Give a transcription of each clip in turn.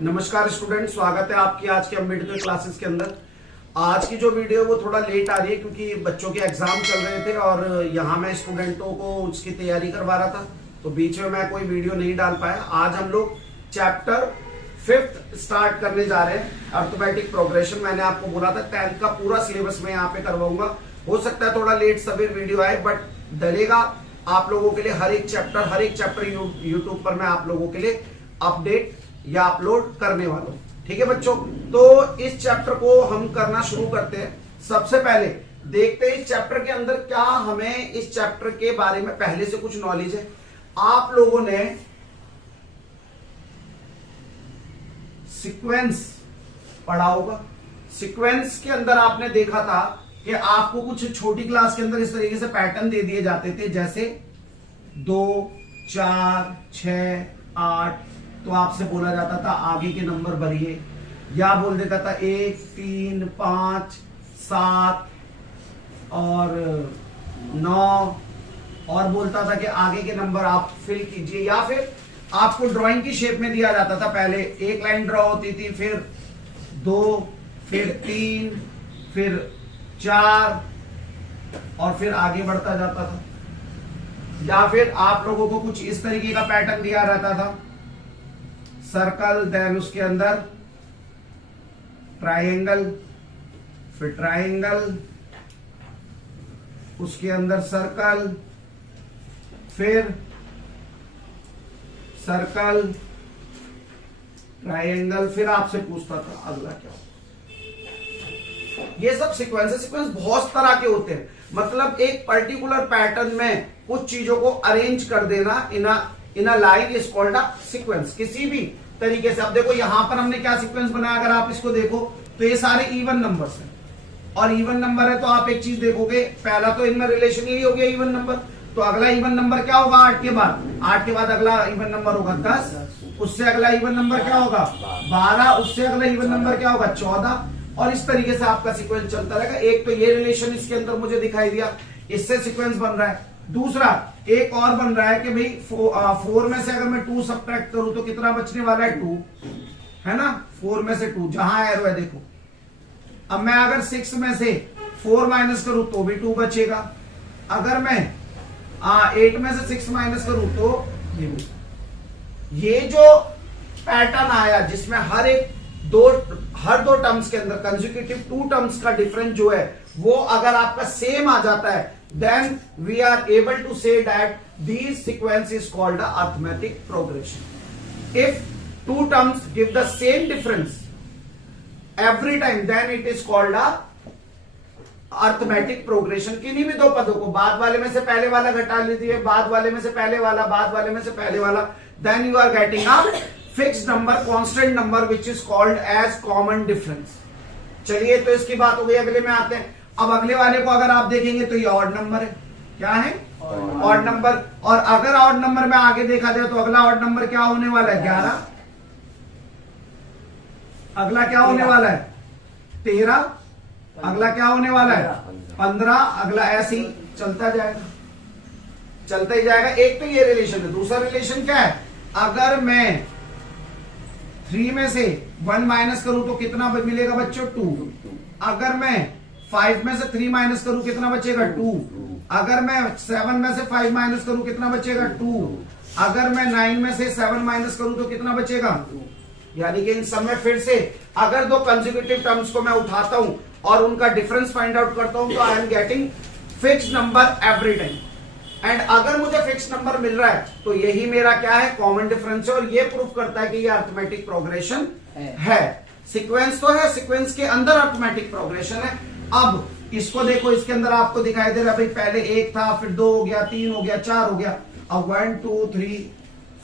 नमस्कार स्टूडेंट, स्वागत है आपकी आज के अम्बेडकर क्लासेस के अंदर। आज की जो वीडियो वो थोड़ा लेट आ रही है क्योंकि बच्चों के एग्जाम चल रहे थे और यहाँ मैं स्टूडेंटों को उसकी तैयारी करवा रहा था, तो बीच में मैं कोई वीडियो नहीं डाल पाया। आज हम लोग चैप्टर 5th स्टार्ट करने जा रहे हैं, अर्थमेटिक प्रोग्रेशन। मैंने आपको बोला था 10th का पूरा सिलेबस मैं यहाँ पे करवाऊंगा। हो सकता है थोड़ा लेट सवेर वीडियो आए, बट डलेगा आप लोगों के लिए हर एक चैप्टर यूट्यूब पर मैं आप लोगों के लिए अपडेट या अपलोड करने वाला हूं। ठीक है बच्चों, तो इस चैप्टर को हम करना शुरू करते हैं। सबसे पहले देखते हैं इस चैप्टर के अंदर क्या हमें इस चैप्टर के बारे में पहले से कुछ नॉलेज है। आप लोगों ने सीक्वेंस पढ़ा होगा। सीक्वेंस के अंदर आपने देखा था कि आपको कुछ छोटी क्लास के अंदर इस तरीके से पैटर्न दे दिए जाते थे, जैसे 2, 4, 6, 8। तो आपसे बोला जाता था आगे के नंबर भरिए, या बोल देता था 1, 3, 5, 7 और 9, और बोलता था कि आगे के नंबर आप फिल कीजिए। या फिर आपको ड्राइंग की शेप में दिया जाता था। पहले एक लाइन ड्रॉ होती थी, फिर 2, फिर 3, फिर 4 और फिर आगे बढ़ता जाता था। या फिर आप लोगों को कुछ इस तरीके का पैटर्न दिया रहता था, सर्कल, देन उसके अंदर ट्रायंगल, फिर ट्रायंगल, उसके अंदर सर्कल, फिर सर्कल, ट्रायंगल, फिर आपसे पूछता था अगला क्या हो। ये सब सीक्वेंस बहुत तरह के होते हैं। मतलब एक पर्टिकुलर पैटर्न में कुछ चीजों को अरेंज कर देना in a line is called a sequence. किसी भी तरीके से, अब देखो यहां पर हमने क्या सीक्वेंस बनाया। अगर आप इसको देखो तो ये सारे इवन नंबर्स हैं, और इवन नंबर है तो आप एक चीज देखोगे, पहला तो इनमें रिलेशन ही हो गया इवन नंबर। तो अगला इवन नंबर क्या होगा 8 के बाद? 8 के बाद अगला इवन नंबर होगा 10, उससे अगला इवन नंबर क्या होगा 12, उससे अगला इवन नंबर क्या होगा 14, और इस तरीके से आपका सीक्वेंस चलता रहेगा। एक तो ये रिलेशन इसके अंदर मुझे दिखाई दिया, इससे सीक्वेंस बन रहा है। दूसरा एक और बन रहा है कि भाई 4 में से अगर मैं 2 सब्ट्रैक्ट करूं तो कितना बचने वाला है 2, है ना। 4 में से 2 जहां एरो है देखो। अब मैं अगर 6 में से 4 माइनस करूं तो भी 2 बचेगा। अगर मैं 8 में से 6 माइनस करूं तो ये जो पैटर्न आया जिसमें हर दो टर्म्स के अंदर कंसेक्यूटिव 2 टर्म्स का डिफरेंस जो है वो अगर आपका सेम आ जाता है, then we are able to say that these sequence is called a arithmetic progression. If 2 terms give the same difference every time, then it is called a arithmetic progression. किन्हीं भी दो पदों को बाद वाले में से पहले वाला घटा लीजिए, बाद वाले में से पहले वाला, बाद वाले में से पहले वाला, then you are getting a fixed number, constant number which is called as common difference. चलिए, तो इसकी बात हो गई। अगले में आते हैं। अब अगले वाले को अगर आप देखेंगे तो ये ऑड नंबर है। क्या है? Odd number. और अगर ऑड नंबर में आगे देखा जाए तो अगला ऑड नंबर क्या होने वाला है 11, अगला क्या होने वाला है 13, अगला क्या होने वाला है 15, अगला ऐसे ही चलता जाएगा, चलता ही जाएगा। एक तो ये रिलेशन है। दूसरा रिलेशन क्या है? अगर मैं 3 में से 1 माइनस करूं तो कितना मिलेगा बच्चों 2। अगर मैं 5 में से 3 माइनस करूं कितना बचेगा 2। अगर मैं 7 में से 5 माइनस करूं कितना बचेगा 2। अगर मैं 9 में से 7 माइनस करूं तो कितना बचेगा 2। यानी कि इन सब में फिर से अगर दो कंसेक्यूटिव टर्म्स को मैं उठाता हूं और उनका डिफरेंस फाइंड आउट करता हूं तो I am getting fixed number every time. And अगर मुझे फिक्स नंबर मिल रहा है तो यही मेरा क्या है कॉमन डिफरेंस है, और ये प्रूफ करता है कि ये अर्थमेटिक प्रोग्रेशन है। सीक्वेंस तो है, सीक्वेंस के अंदर अर्थमेटिक प्रोग्रेशन है। अब इसको देखो, इसके अंदर आपको दिखाई दे रहा है भाई पहले 1 था, फिर 2 हो गया, 3 हो गया, 4 हो गया, अब 1 2 3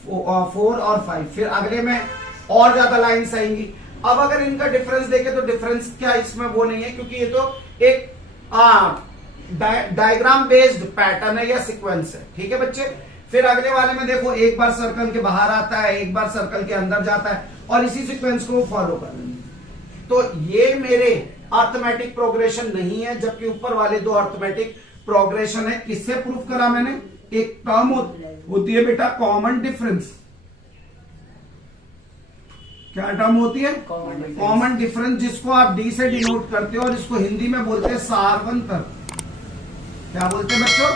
4 और 5, फिर अगले में और ज्यादा लाइन्स आएंगी। अब अगर इनका डिफरेंस देखे तो डिफरेंस क्या इसमें वो नहीं है, क्योंकि ये तो एक डायग्राम बेस्ड पैटर्न है या सीक्वेंस है। ठीक है बच्चे। फिर अगले वाले में देखो, एक बार सर्कल के बाहर आता है, एक बार सर्कल के अंदर जाता है, और इसी सीक्वेंस को फॉलो कर रहे हैं। तो ये मेरे अर्थमेटिक प्रोग्रेशन नहीं है, जबकि ऊपर वाले 2 अर्थमेटिक प्रोग्रेशन है। किससे प्रूफ करा मैंने? एक टर्म होती है बेटा कॉमन डिफरेंस। क्या टर्म होती है? कॉमन डिफरेंस, जिसको आप डी से डिनोट करते हो और इसको हिंदी में बोलते हैं सारवंतर। क्या बोलते हैं बच्चों?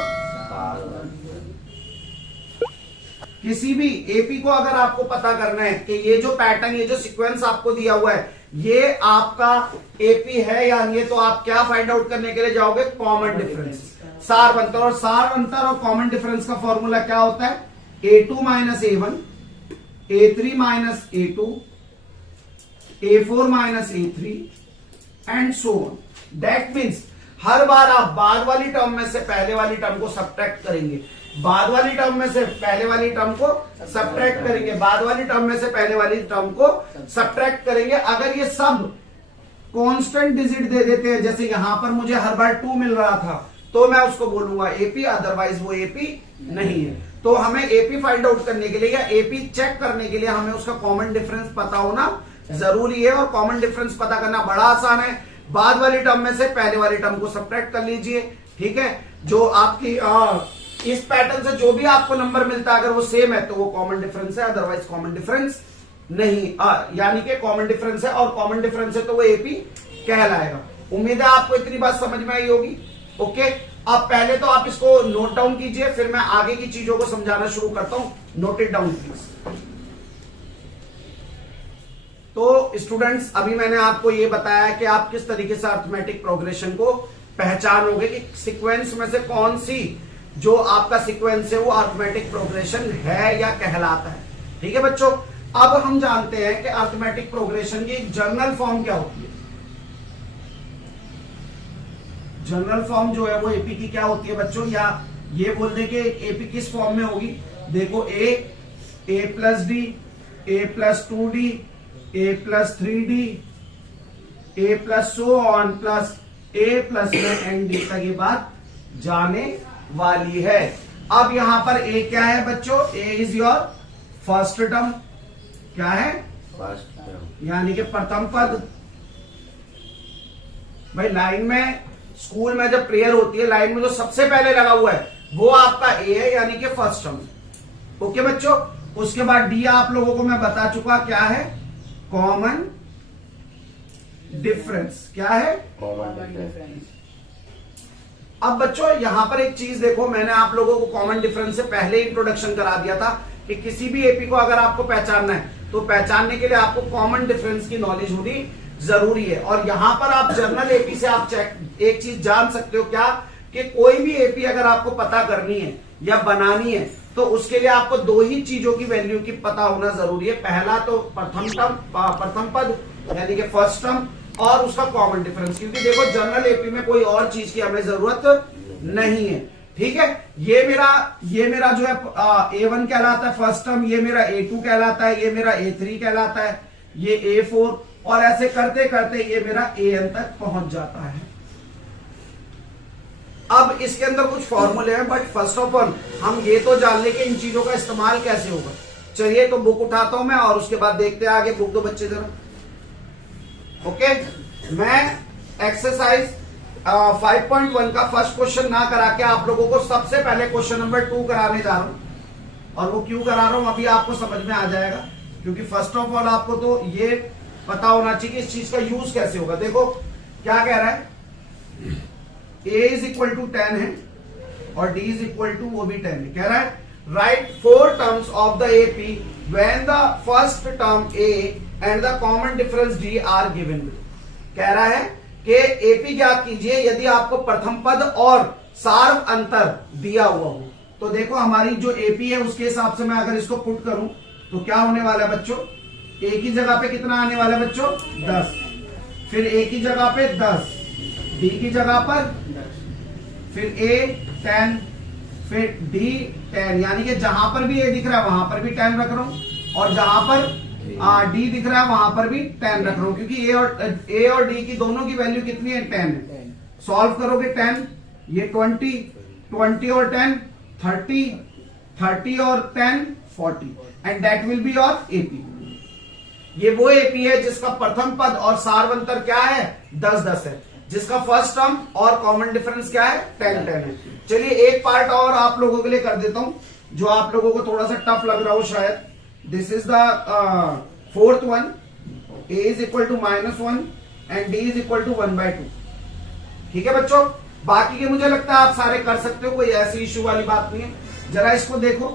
किसी भी एपी को अगर आपको पता करना है कि ये जो पैटर्न, ये जो सीक्वेंस आपको दिया हुआ है, ये आपका एपी है या नहीं, तो आप क्या फाइंड आउट करने के लिए जाओगे? कॉमन डिफरेंस, सार अंतर। और सार अंतर और कॉमन डिफरेंस का फॉर्मूला क्या होता है? A2 minus A1, A3 minus A2, A4 minus A3 and so on. That means हर बार आप बाद वाली टर्म में से पहले वाली टर्म को सब्ट्रैक्ट करेंगे, बाद वाली टर्म में से पहले वाली टर्म को सब्ट्रैक्ट करेंगे, बाद वाली टर्म में से पहले वाली टर्म को सब्ट्रैक्ट करेंगे। अगर ये सब कांस्टेंट डिजिट दे देते हैं, जैसे यहां पर मुझे हर बार 2 मिल रहा था, तो मैं उसको बोलूंगा एपी, अदरवाइज वो एपी नहीं है। तो हमें एपी फाइंड आउट करने के लिए या एपी चेक करने के लिए हमें उसका कॉमन डिफरेंस पता होना जरूरी है। और कॉमन डिफरेंस पता करना बड़ा आसान है। बाद वाली टर्म में से पहले वाली टर्म को सब्ट्रैक्ट कर लीजिए, ठीक है। जो आपकी इस पैटर्न से जो भी आपको नंबर मिलता है, अगर वो सेम है तो वो कॉमन डिफरेंस है, अदरवाइज कॉमन डिफरेंस नहीं, यानी कि कॉमन डिफरेंस है। और कॉमन डिफरेंस है तो वो एपी कहलाएगा। उम्मीद है आपको इतनी बात समझ में आई होगी। ओके, अब पहले तो आप इसको नोट डाउन कीजिए, फिर मैं आगे की चीजों को समझाना शुरू करता हूं। Note it down please. तो स्टूडेंट्स, अभी मैंने आपको ये बताया कि आप किस तरीके से अरिथमेटिक प्रोग्रेशन को पहचानोगे कि सीक्वेंस में से कौन सी जो आपका सीक्वेंस है वो अरिथमेटिक प्रोग्रेशन है या कहलाता है। ठीक है बच्चों, अब हम जानते हैं कि अरिथमेटिक प्रोग्रेशन की जनरल फॉर्म क्या होती है। जनरल फॉर्म जो है वो एपी की क्या होती है बच्चों, या ये बोल दे कि एपी किस फॉर्म में होगी। देखो A plus D, A plus 2D, A plus 3D, A plus so on plus A plus में एंड डी तक ये बात जाने वाली है। अब यहां पर ए क्या है बच्चों? ए इज योर फर्स्ट टर्म। क्या है? फर्स्ट टर्म, यानी कि प्रथम पद। भाई लाइन में, स्कूल में जब प्रेयर होती है, लाइन में जो सबसे पहले लगा हुआ है वो आपका ए है, यानी कि फर्स्ट टर्म। ओके बच्चों, उसके बाद डी आप लोगों को मैं बता चुका क्या है, कॉमन डिफरेंस। क्या है? Common difference. अब बच्चों यहां पर एक चीज देखो, मैंने आप लोगों को कॉमन डिफरेंस से पहले इंट्रोडक्शन करा दिया था कि किसी भी एपी को अगर आपको पहचानना है तो पहचानने के लिए आपको कॉमन डिफरेंस की नॉलेज होनी जरूरी है। और यहां पर आप जर्नल एपी से आप एक चीज जान सकते हो क्या, कि कोई भी एपी अगर आपको पता करनी है या बनानी है तो उसके लिए आपको दो ही चीजों की वैल्यू की पता होना जरूरी है। पहला तो प्रथम पद यानी कि फर्स्ट टर्म, और उसका कॉमन डिफरेंस, क्योंकि देखो जनरल एपी में कोई और चीज की हमें जरूरत नहीं है। ठीक है, ये मेरा जो है A1 कहलाता है फर्स्ट टर्म, ये मेरा A2 कहलाता है, ये मेरा A3 कहलाता है, ये A4, और ऐसे करते करते ये मेरा AN तक पहुंच जाता है। अब इसके अंदर कुछ फॉर्मूले हैं, बट फर्स्ट ऑफ ऑल हम ये तो जान लें कि इन चीजों का इस्तेमाल कैसे होगा। चलिए तो बुक उठाता हूं मैं और उसके बाद देखते हैं आगे। बुक दो बच्चे जरा। ओके, मैं एक्सरसाइज 5.1 का फर्स्ट क्वेश्चन ना करा के आप लोगों को सबसे पहले क्वेश्चन नंबर 2 कराने जा रहा हूं। और वो क्यों करा रहा हूं अभी आपको समझ में आ जाएगा, क्योंकि फर्स्ट ऑफ ऑल आपको तो ये पता होना चाहिए कि इस चीज का यूज कैसे होगा। देखो क्या कह रहा है, a इज इक्वल टू 10 है और d इज इक्वल टू वो भी 10 है। कह रहा है write 4 terms of the AP when the first term a and the common difference d are given. कह रहा है कि एपी ज्ञात कीजिए यदि आपको प्रथम पद और सार्व अंतर दिया हुआ हो। तो देखो हमारी जो एपी है उसके हिसाब से मैं अगर इसको पुट करूं तो क्या होने वाला है बच्चों, ए की जगह पे कितना आने वाला है बच्चों 10, फिर ए की जगह पे 10, डी की जगह पर 10, फिर ए 10, फिर डी 10, यानी कि जहां पर भी ए दिख रहा है वहां पर भी 10 रख रहा हूं, और जहां पर डी दिख रहा है वहां पर भी 10 रख रहा हूं, क्योंकि ए और डी की दोनों की वैल्यू कितनी है 10 है। सॉल्व करोगे 10, ये 20, 20 और 10 30, 30 और 10 40, and that will be your AP. ये वो एपी है जिसका प्रथम पद और सार्वंतर क्या है 10-10 है, जिसका फर्स्ट टर्म और कॉमन डिफरेंस क्या है 10-10 है। चलिए एक पार्ट और आप लोगों के लिए कर देता हूं जो आप लोगों को थोड़ा सा टफ लग रहा हो शायद। This is the 4th one. a is equal to -1 and d is equal to 1/2। ठीक है बच्चों, बाकी के मुझे लगता है आप सारे कर सकते हो, कोई ऐसी इश्यू वाली बात नहीं है। जरा इसको देखो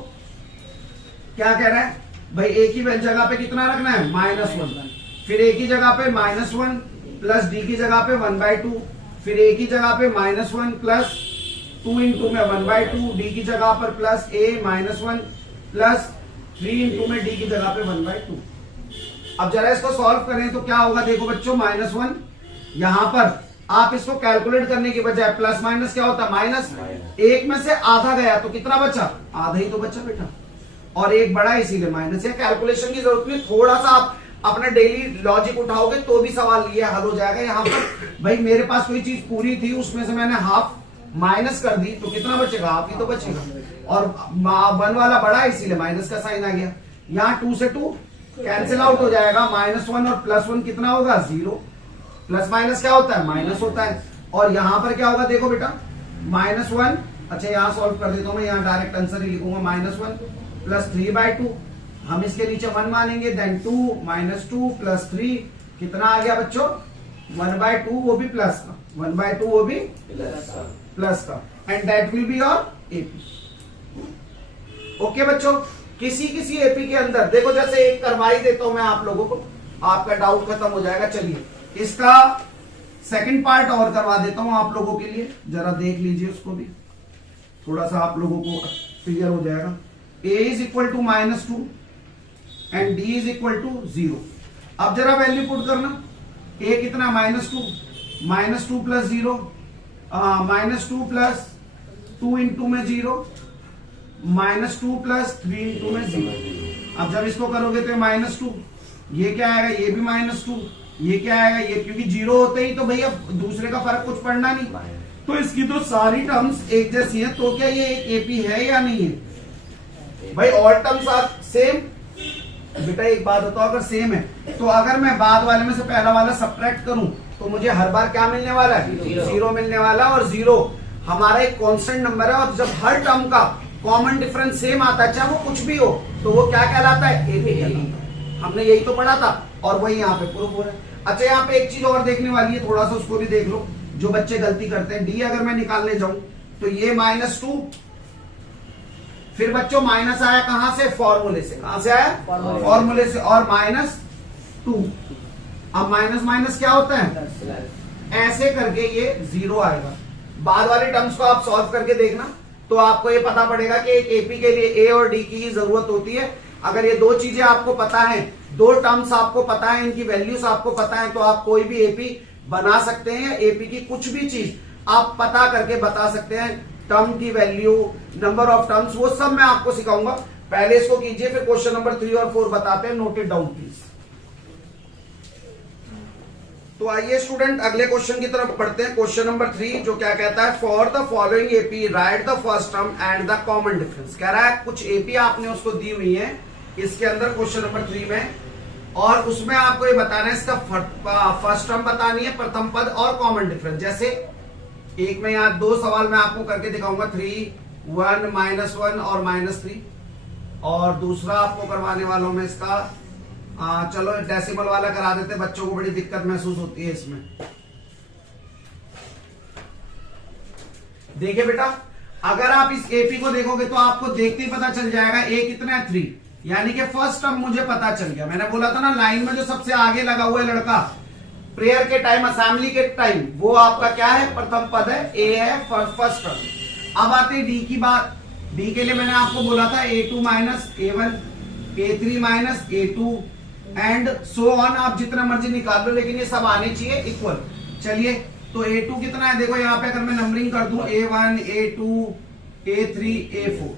क्या कह रहा है भाई, एक ही जगह पे कितना रखना है -1, फिर एक ही जगह पे -1 प्लस डी की जगह पे 1/2, फिर एक ही जगह पे -1 प्लस 2 इंटू में 1/2, डी की जगह पर प्लस a -1 प्लस 3 इंटू में डी की जगह पे 1/2। अब जरा इसको सॉल्व करें तो क्या होगा, देखो बच्चों -1 यहां पर आप इसको कैलकुलेट करने के बजाय प्लस माइनस क्या होता है माइनस, एक में से आधा गया तो कितना बचा, आधा ही तो बचा बेटा, और एक बड़ा इसीलिए माइनस। या कैलकुलेशन की जरूरत नहीं, थोड़ा सा आप अपना डेली लॉजिक उठाओगे तो भी सवाल ये हल हो जाएगा। यहाँ पर भाई मेरे पास कोई चीज पूरी थी, उसमें से मैंने हाफ माइनस कर दी तो कितना बचेगा, हाफ ही तो बचेगा, और 1 वाला बड़ा इसीलिए माइनस का साइन आ गया। यहाँ 2 से 2 कैंसिल आउट हो जाएगा, -1 और +1 कितना होगा 0, प्लस माइनस क्या होता है माइनस होता है। और यहां पर क्या होगा देखो बेटा -1, अच्छा यहां सॉल्व कर देता हूं मैं, यहां डायरेक्ट आंसर ही लिखूंगा -1 प्लस 3/2, हम इसके नीचे 1 मानेंगे, देन 2 -2 प्लस 3 कितना आ गया बच्चों 1/2, वो भी प्लस का, 1/2 वो भी प्लस का, and that will be your AP. Okay बच्चों, किसी किसी एपी के अंदर देखो, जैसे एक करवाई देता हूं मैं आप लोगों को, आपका डाउट खत्म हो जाएगा। चलिए इसका सेकंड पार्ट और करवा देता हूं आप लोगों के लिए, जरा देख लीजिए उसको भी, थोड़ा सा आप लोगों को क्लियर हो जाएगा। a is equal to -2 and d is equal to 0। अब जरा वैल्यू पुट करना, a कितना -2 प्लस 0, -2 प्लस 2 इंटू में 0, -2 प्लस 3 इंटू में 0। अब जब इसको करोगे तो -2, ये क्या आएगा, ये भी -2, ये क्या आएगा, ये क्योंकि 0 होते ही तो भैया दूसरे का फर्क कुछ पड़ना नहीं, तो इसकी तो सारी टर्म्स एक जैसी है, तो क्या ये एक एपी है या नहीं है भाई, ऑल टर्म्स आर सेम। बेटा एक बात बताओ, अगर सेम है तो अगर मैं बाद वाले में से पहला वाला सब्ट्रैक्ट करूं तो मुझे हर बार क्या मिलने वाला है, 0 मिलने वाला, और 0 हमारा एक कांस्टेंट नंबर है, और जब हर टर्म का कॉमन डिफरेंस सेम आता है, चाहे वो कुछ भी हो, तो वो क्या कहलाता है, एपी कहलाता है। हमने यही तो पढ़ा था और वही यहाँ पे प्रूफ हो रहा है। अच्छा यहाँ पे एक चीज और देखने वाली है, थोड़ा सा उसको भी देख लो, जो बच्चे गलती करते हैं। डी अगर मैं निकालने जाऊं तो ये -2, फिर बच्चों माइनस आया कहां से, फॉर्मूले से, कहां से आया फॉर्मूले से, और -2, अब माइनस माइनस क्या होता है, ऐसे करके ये 0 आएगा। बाद वाले टर्म्स को आप सॉल्व करके देखना तो आपको ये पता पड़ेगा कि एक एपी के लिए ए और डी की ही जरूरत होती है। अगर ये दो चीजें आपको पता है, दो टर्म्स आपको पता है, इनकी वैल्यूज आपको पता है, तो आप कोई भी एपी बना सकते हैं। एपी की कुछ भी चीज आप पता करके बता सकते हैं, टर्म की वैल्यू, नंबर ऑफ टर्म्स, वो सब मैं आपको सिखाऊंगा। पहले इसको कीजिए, फिर क्वेश्चन नंबर 3 और 4 बताते हैं, नोट इट डाउन प्लीज। तो आइए स्टूडेंट अगले क्वेश्चन की तरफ पढ़ते हैं। क्वेश्चन नंबर 3 जो क्या कहता है, for the following AP right the first term and the common difference. कह रहा है कुछ एपी आपने उसको दी हुई है इसके अंदर क्वेश्चन नंबर 3 में, और उसमें आपको ये बताना है, इसका फर्स्ट टर्म बतानी है, प्रथम पद और कॉमन डिफरेंस। जैसे एक में यहाँ 2 सवाल मैं आपको करके दिखाऊंगा, 3, 1, -1 और -3, और दूसरा आपको करवाने वालों में इसका चलो डेसिमल वाला करा देते, बच्चों को बड़ी दिक्कत महसूस होती है इसमें। देखिए बेटा, अगर आप इस एपी को देखोगे तो आपको देखते ही पता चल जाएगा ए कितना है 3, यानी कि फर्स्ट टर्म मुझे पता चल गया। मैंने बोला था ना, लाइन में जो सबसे आगे लगा हुआ है लड़का, प्रेयर के टाइम, असेंबली के टाइम, वो आपका क्या है, प्रथम पद है, ए है फर्स्ट टर्म। अब आते डी की बात। डी के लिए मैंने आपको बोला था A2 minus A1, A3 minus A2 and so on, आप जितना मर्जी निकाल लो, लेकिन ये सब आने चाहिए इक्वल। चलिए तो A2 कितना है, देखो यहाँ पे अगर मैं नंबरिंग कर दूं, A1, A2, A3, A4,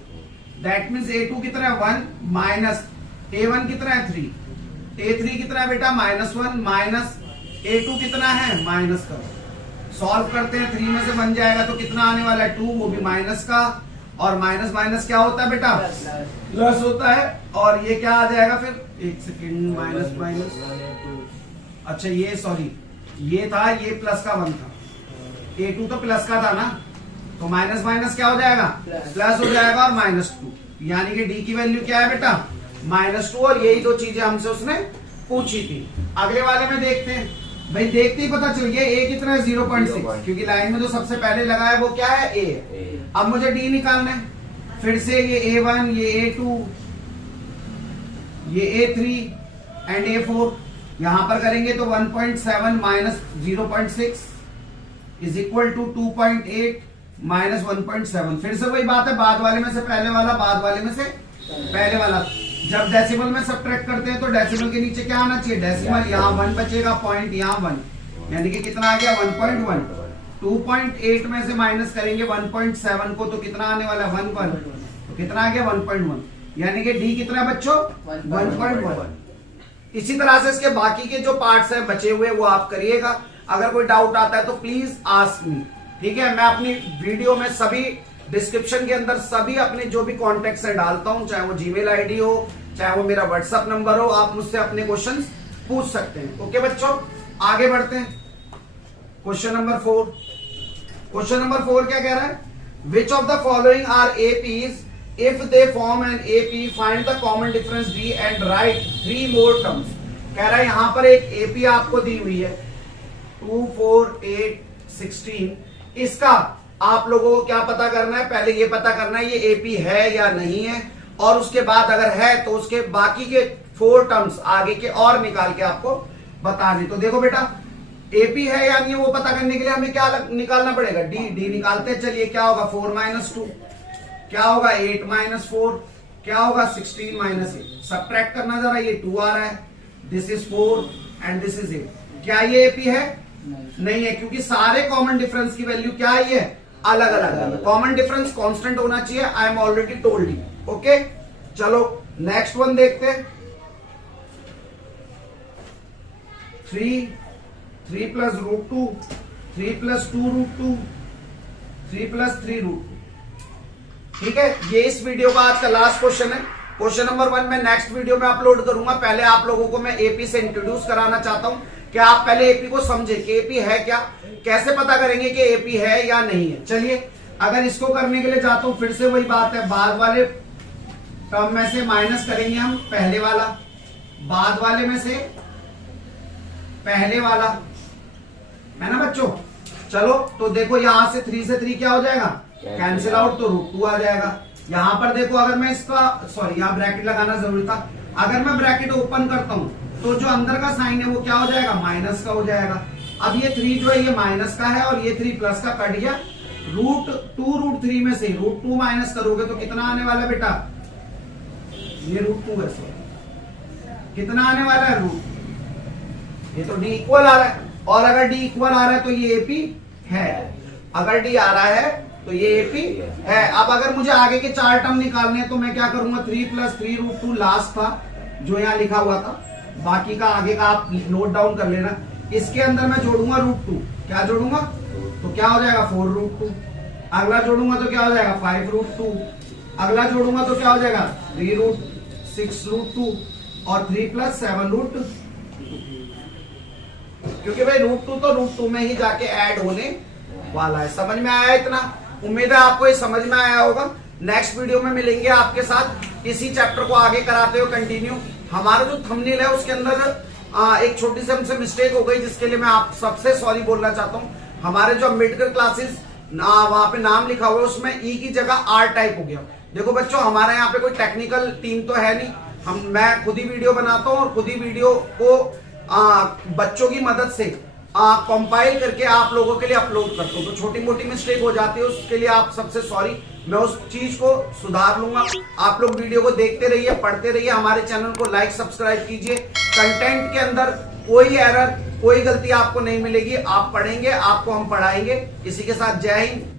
that means A2 कितना है 1 माइनस A1 कितना है 3, A3 कितना है बेटा -1 माइनस A2 कितना है माइनस का। सॉल्व करते हैं, 3 में से बन जाएगा तो कितना आने वाला है 2, वो भी माइनस का, और माइनस माइनस क्या होता है बेटा, प्लस होता है, और ये क्या आ जाएगा फिर, एक सेकेंड, माइनस माइनस, अच्छा ये सॉरी ये था, ये प्लस का 1 था, A2 तो प्लस का था ना, तो माइनस माइनस क्या हो जाएगा, प्लस हो जाएगा, और -2, यानी कि डी की वैल्यू क्या है बेटा -2, और यही दो चीजें हमसे उसने पूछी थी। अगले वाले में देखते हैं भाई, देखते ही पता चल गया ए कितना है 0.6, क्योंकि लाइन में जो सबसे पहले लगा है वो क्या है ए है। अब मुझे डी निकालना है, फिर से ये A1, ये A2, ये A3 एंड A4 यहां पर करेंगे तो 1.7 minus 0.6 is equal to 2.8 minus 1.7। फिर से वही बात है, बाद वाले में से पहले वाला, बाद वाले में से पहले वाला। जब डेसिमल में सब्ट्रैक्ट करते हैं तो डेसिमल के नीचे क्या आना चाहिए, डेसिमल, यहाँ 1 बचेगा, पॉइंट यहाँ 1, यानी कि कितना आ गया 1.1। 2.8 में से माइनस करेंगे 1.7 को तो कितना आने वाला है 1.1, तो कितना आ गया 1.1, यानी कि डी कितना है बच्चों 1.1। इसी तरह से इसके बाकी के जो पार्ट्स हैं बचे हुए वो आप करिएगा। अगर कोई डाउट आता है तो प्लीज आस्क मी, ठीक है। मैं अपनी वीडियो में सभी डिस्क्रिप्शन के अंदर सभी अपने जो भी कॉन्टेक्ट है डालता हूं, चाहे वो जीमेल आईडी हो, चाहे वो मेरा व्हाट्सएप नंबर हो, आप मुझसे अपने क्वेश्चंस पूछ सकते हैं। ओके बच्चों, आगे बढ़ते हैं। Question number 4। क्वेश्चन नंबर 4 क्या कह रहा है, which of the following are APs if they form an AP, find the common difference D and write 3 more terms. कह रहा है यहां पर एक एपी आपको दी हुई है 2, 4, 8, 16। इसका आप लोगों को क्या पता करना है, पहले ये पता करना है ये एपी है या नहीं है, और उसके बाद अगर है तो उसके बाकी के 4 टर्म्स आगे के और निकाल के आपको बताने। तो देखो बेटा, एपी है या नहीं है वो पता करने के लिए हमें क्या निकालना पड़ेगा, डी निकालते हैं। चलिए क्या होगा 4 माइनस 2, क्या होगा 8 माइनस 4, क्या होगा 16 माइनस 8। सब्ट्रैक्ट करना जरा, ये 2 आ रहा है, this is 4 and this is 8। क्या ये एपी है, नहीं है, क्योंकि सारे कॉमन डिफरेंस की वैल्यू क्या है, ये अलग अलग है। कॉमन डिफरेंस कांस्टेंट होना चाहिए, I am already told you. Okay, चलो नेक्स्ट वन देखते हैं। 3 plus root 2, 3 plus 2 root 2, 3 plus 3 root 2। ठीक है, ये इस वीडियो का आज का लास्ट क्वेश्चन है। क्वेश्चन नंबर 1 मैं नेक्स्ट वीडियो में अपलोड करूंगा। पहले आप लोगों को मैं एपी से इंट्रोड्यूस कराना चाहता हूं कि आप पहले एपी को समझे कि एपी है क्या, कैसे पता करेंगे कि एपी है या नहीं है। चलिए, अगर इसको करने के लिए जाता हूं, फिर से वही बात है, बाद वाले टर्म में से माइनस करेंगे हम पहले वाला, बाद वाले में से पहले वाला, है ना बच्चों। चलो तो देखो, यहां से 3 से 3 क्या हो जाएगा, कैंसिल आउट, तो रूट 2 आ जाएगा। यहां पर देखो, अगर मैं इसका सॉरी यहां ब्रैकेट लगाना जरूरी था, अगर मैं ब्रैकेट ओपन करता हूं तो जो अंदर का साइन है वो क्या हो जाएगा, माइनस का हो जाएगा। अब ये 3 जो है ये माइनस का है और ये 3 प्लस का कट गया। रूट 2 रूट 3 में से रूट 2 माइनस करोगे तो कितना आने वाला है बेटा, ये रूट 2 है, सॉरी कितना आने वाला है रूट, ये तो डी इक्वल आ रहा है, और अगर डी इक्वल आ रहा है तो ये एपी है, अगर डी आ रहा है तो ये एपी है। अब अगर मुझे आगे के 4 टर्म निकालने हैं तो मैं क्या करूंगा, 3 प्लस 3 रूट 2 लास्ट था जो यहाँ लिखा हुआ था, बाकी का आगे का आप नोट डाउन कर लेना। इसके अंदर मैं जोड़ूंगा रूट 2, क्या जोड़ूंगा, तो क्या हो जाएगा 4 रूट 2। अगला जोड़ूंगा तो क्या हो जाएगा 5 रूट 2। अगला जोड़ूंगा तो क्या हो जाएगा 3 रूट 6 रूट 2 और 3 प्लस 7 रूट 2। क्योंकि भाई रूट 2 तो रूट 2 में ही जाके ऐड होने वाला है। समझ में आया इतना, उम्मीद है आपको ये समझ में आया होगा। नेक्स्ट वीडियो में मिलेंगे आपके साथ, इसी चैप्टर को आगे कराते हुए कंटिन्यू। हमारा जो थंबनेल है उसके अंदर एक छोटी सी हमसे मिस्टेक हो गई, जिसके लिए मैं आप सबसे सॉरी बोलना चाहता हूँ। हमारे जो अम्बेडकर क्लासेस वहां पे नाम लिखा हुआ है उसमें ई की जगह आर टाइप हो गया। देखो बच्चों, हमारे यहाँ पे कोई टेक्निकल टीम तो है नहीं, मैं खुद ही वीडियो बनाता हूँ और खुद ही वीडियो को बच्चों की मदद से कंपाइल करके आप लोगों के लिए अपलोड करता हूँ। तो छोटी मोटी मिस्टेक हो जाती है, उसके लिए आप सबसे सॉरी। मैं उस चीज को सुधार लूंगा। आप लोग वीडियो को देखते रहिए, पढ़ते रहिए, हमारे चैनल को लाइक सब्सक्राइब कीजिए। कंटेंट के अंदर कोई एरर, कोई गलती आपको नहीं मिलेगी। आप पढ़ेंगे, आपको हम पढ़ाएंगे। इसी के साथ जय हिंद।